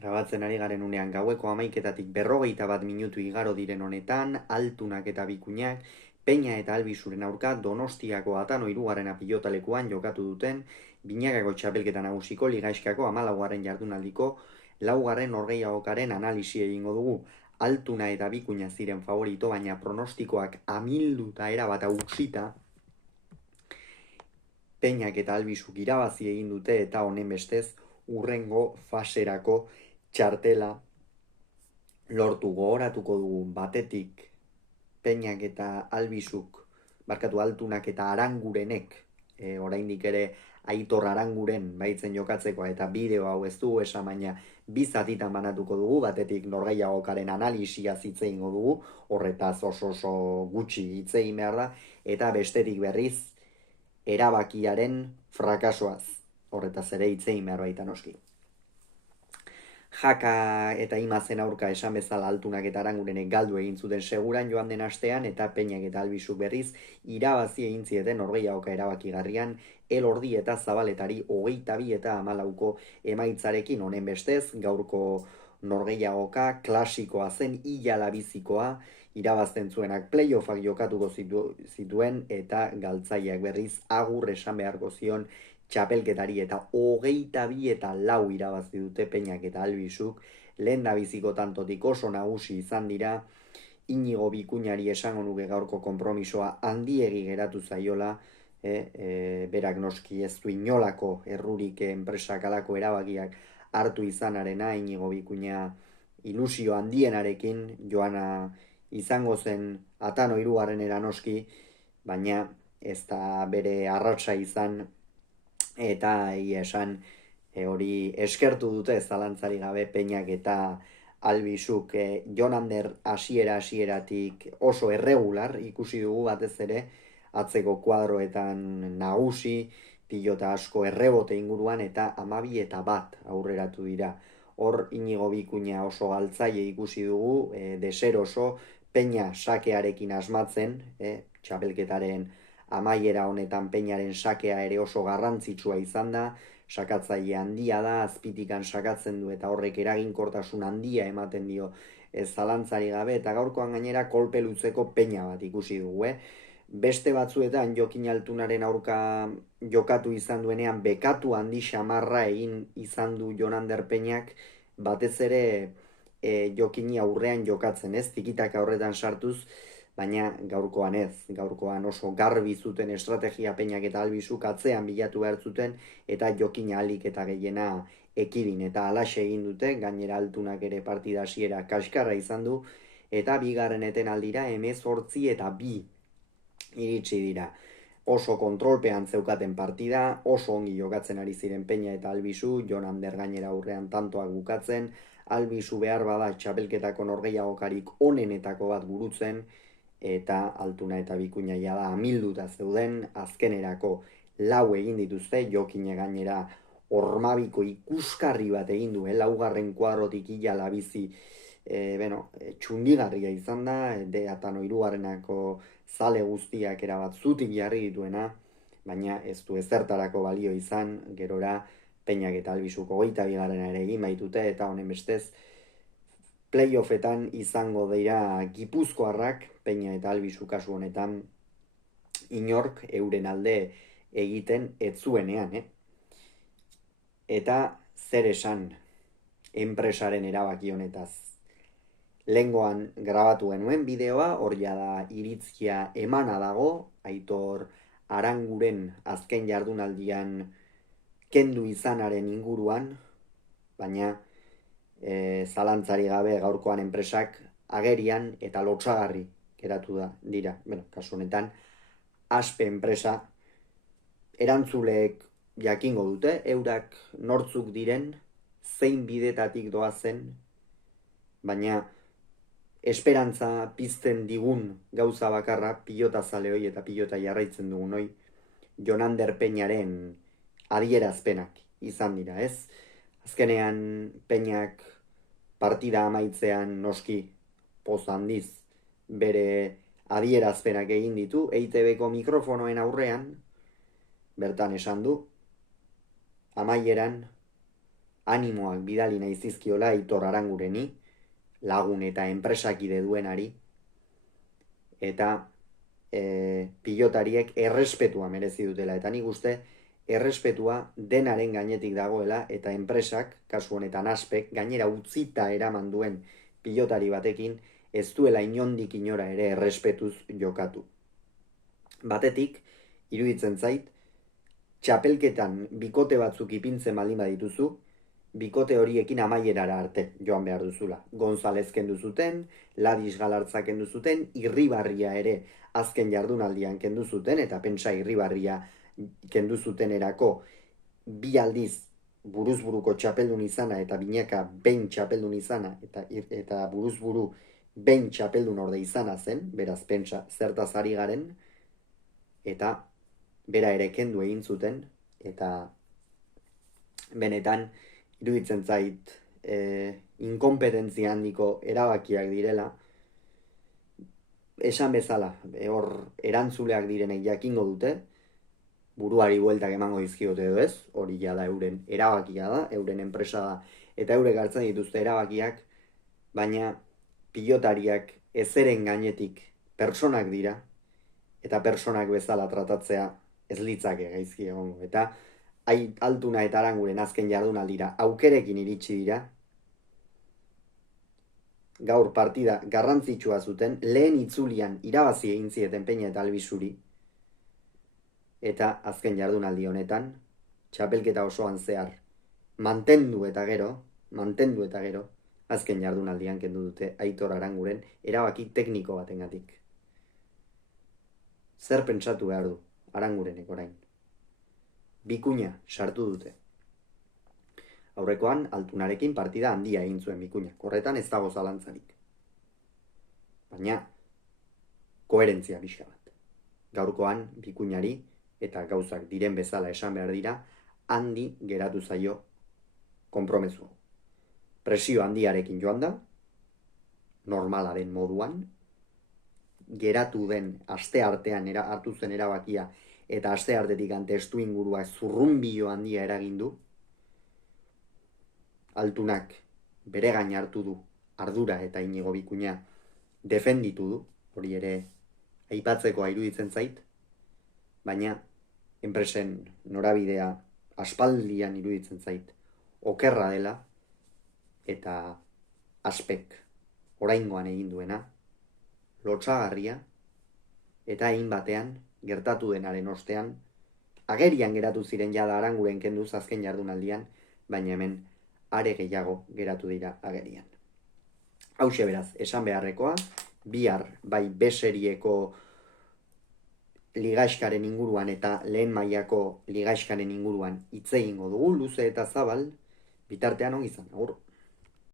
Grabatzen ari garen unean gaueko 11:41 igaro diren honetan, Altunak eta Bikuñak, Peña eta Albizuren aurka Donostiako Atano hirugarrena pilotalekuan jokatu duten binakako txapelketa nagusiko ligaiskako 14. jardunaldiko laugarren norgehiagokaren analisi egingo dugu. Altuna eta Bikuña ziren favorito, baina pronostikoak amilduta erabat hautsita, Peñak eta Albizuk irabazi egin dute eta honen bestez hurrengo faserako txartela lortu. Gogoratuko dugu batetik Peñak eta Albizuk, Altunak eta Arangurenek, oraindik ere Aitor Aranguren baitzen jokatzekoa eta bideo hau ez dugu esan, baina bi zatitan banatuko dugu. Batetik norgehiagokaren analisia hitz egingo dugu, horretaz oso gutxi hitz egin behar da, eta bestetik berriz erabakiaren frakasoaz, horretaz ere hitz egin behar baita noski. Jaka eta Imazen aurka esan bezala Altunak eta Arangurenek galdu egin zuten seguran joan den astean, eta Peñak eta Albizuk berriz irabazi egin zieten norgehiagoka erabakigarrian Elordi eta Zabaletari 22-14 emaitzarekin. Honen bestez, gaurko norgehiagoka klasikoa zen, ilala bizikoa, irabazten zuenak playoffak jokatuko zituen eta galtzaileak berriz agur esan beharko zion txapelketari, eta 22-4 irabazi dute Peñak eta Albizuk. Lehen da biziko tantotik oso nagusi izan dira. Inigo Bikuñari esango nuke gaurko konpromisoa handiegi geratu zaiola, berak noski ez du inolako errurik enpresak alako erabakiak hartu izanarena. Inigo Bikuña ilusio handienarekin joana izango zen Atano hirugarrenera noski, baina ez da bere arratsa izan, eta esan hori eskertu dute zalantzari gabe Peñak eta Albizuk. Jonander hasieratik oso erregular ikusi dugu, batez ere atzeko kuadroetan nagusi, pilota asko errebote inguruan, eta 12-1 aurreratu dira. Hor Inigo Bikuña oso galtzaile ikusi dugu, deseroso, Peña sakearekin asmatzen, txapelketaren amaiera honetan Peñaren sakea ere oso garrantzitsua izan da, sakatzaile handia da, azpitikan sakatzen du eta horrek eraginkortasun handia ematen dio zalantzari gabe, eta gaurkoan gainera kolpe lutzeko Peña bat ikusi dugu. Beste batzuetan Jokin Altunaren aurka jokatu izan duenean bekatu handi xamarra egin izan du Jonander Peñak, batez ere Jokini aurrean jokatzen, tikitaka horretan sartuz, baina gaurkoan ez. Gaurkoan oso garbi zuten estrategia Peñak eta Albizuk, atzean bilatu behar zuten eta Jokina ahalik eta gehiena ekidin, eta alaxe egin dute. Gainera Altunak ere partida hasiera kaskarra izan du, eta bigarren etenaldira 18-2 iritsi dira. Oso kontrolpean zeukaten partida, oso ongi jokatzen ari ziren Peña eta Albizu, Jonander gainera aurrean tantoak bukatzen, Albizu behar bada txapelketako norgehiagokarik onenetako bat burutzen, eta Altuna eta Bikuña da amilduta zeuden. Azkenerako 4 egin dituzte, Jokine gainera hormabiko ikuskarri bat egin du, laugarren kuadrotik ilala bizi, txundigarria izan da, Atano hirugarrenako zale guztiak erabat zutik jarri dituena, baina ez du ezertarako balio izan. Gerora Peñak eta Albizuko 22 ere egin baitute, eta honen bestez playoffetan izango dira gipuzkoarrak. Peña eta Albizu kasu honetan inork euren alde egiten ez zuenean, Eta zer esan enpresaren erabaki honetaz. Lengoan grabatu genuen bideoa, hor da iritzia emana dago, Aitor Aranguren azken jardunaldian kendu izanaren inguruan, baina zalantzari gabe gaurkoan enpresak agerian eta lotsagarri geratu dira. Kasu honetan, Aspe enpresa erantzuleek jakingo dute, eurak nortzuk diren, zein bidetatik doazen, baina esperantza pizten digun gauza bakarra pilota zale hoi eta pilota jarraitzen dugun hoi, Jonander Peñaren adierazpenak izan dira, ez? Azkenean Peñak partida amaitzean noski poz handiz bere adierazpenak egin ditu, EITB-ko mikrofonoen aurrean, bertan esan du, amaieran animoak bidali nahi zizkiola Aitor Arangureni, lagun eta enpresakide duenari, eta pilotariek errespetua merezi dutela. Eta nik uste errespetua denaren gainetik dagoela, eta enpresak, kasu honetan Aspek, gainera utzita eraman duen pilotari batekin, ez duela inondik inora ere errespetuz jokatu. Batetik, iruditzen zait, txapelketan bikote batzuk ipintzen baldin badituzu, bikote horiekin amaierara arte joan behar duzula. Gonzalez kendu zuten, Ladis Galartza kendu zuten, Irribarria ere azken jardunaldian kendu zuten, eta pentsa Irribarria kendu zutenerako bi aldiz buruzburuko txapeldun izana eta binaka behin txapeldun izana eta buruzburu behin txapeldun orde izana zen, beraz pentsa zertaz ari garen, eta bera ere kendu egin zuten, eta benetan iruditzen zait inkompetentzia handiko erabakiak direla. Esan bezala, hor erantzuleak direnek jakingo dute, buruari bueltak emango dizkiote edo ez, hori da euren erabakia da, euren enpresa da, eta eurek hartzen dituzte erabakiak, baina pilotariak ezeren gainetik pertsonak dira, eta pertsonak bezala tratatzea ez litzake gaizki egongo. Eta Altuna eta Aranguren azken jardunaldira aukerekin iritsi dira, gaur partida garrantzitsua zuten, lehen itzulian irabazi egin zieten Peña eta Albisuri, eta azken jardunaldi honetan, txapelketa osoan zehar, mantendu eta gero, azken jardunaldian kendu dute Aitor Aranguren erabaki tekniko batengatik. Zer pentsatu behar du Arangurenek orain? Bikuña sartu dute. Aurrekoan Altunarekin partida handia egin zuen Bikuña, horretan ez dago zalantzarik. Baina koherentzia pixka bat. Gaurkoan Bikuñari, eta gauzak diren bezala esan behar dira, handi geratu zaio konpromezu. Presio handiarekin joan da, normala den moduan, geratu den aste artean hartu zen erabakia, eta aste artetik testu ingurua zurrunbilo handia eragin du. Altunak bere gain hartu du ardura eta Inigo Bikuña defenditu du, hori ere aipatzekoa iruditzen zait, baina enpresen norabidea aspaldian iruditzen zait okerra dela, eta Aspek oraingoan egin duena lotsagarria, eta egin batean gertatu denaren ostean agerian geratu ziren jada Aranguren kenduz azken jardunaldian, baina hemen are gehiago geratu dira agerian. Hauxe beraz, esan beharrekoa, bihar bai B-serieko ligaiskaren inguruan eta lehen mailako ligaiskaren inguruan hitz egingo dugu, luze eta zabal, bitartean ongi izan, agur.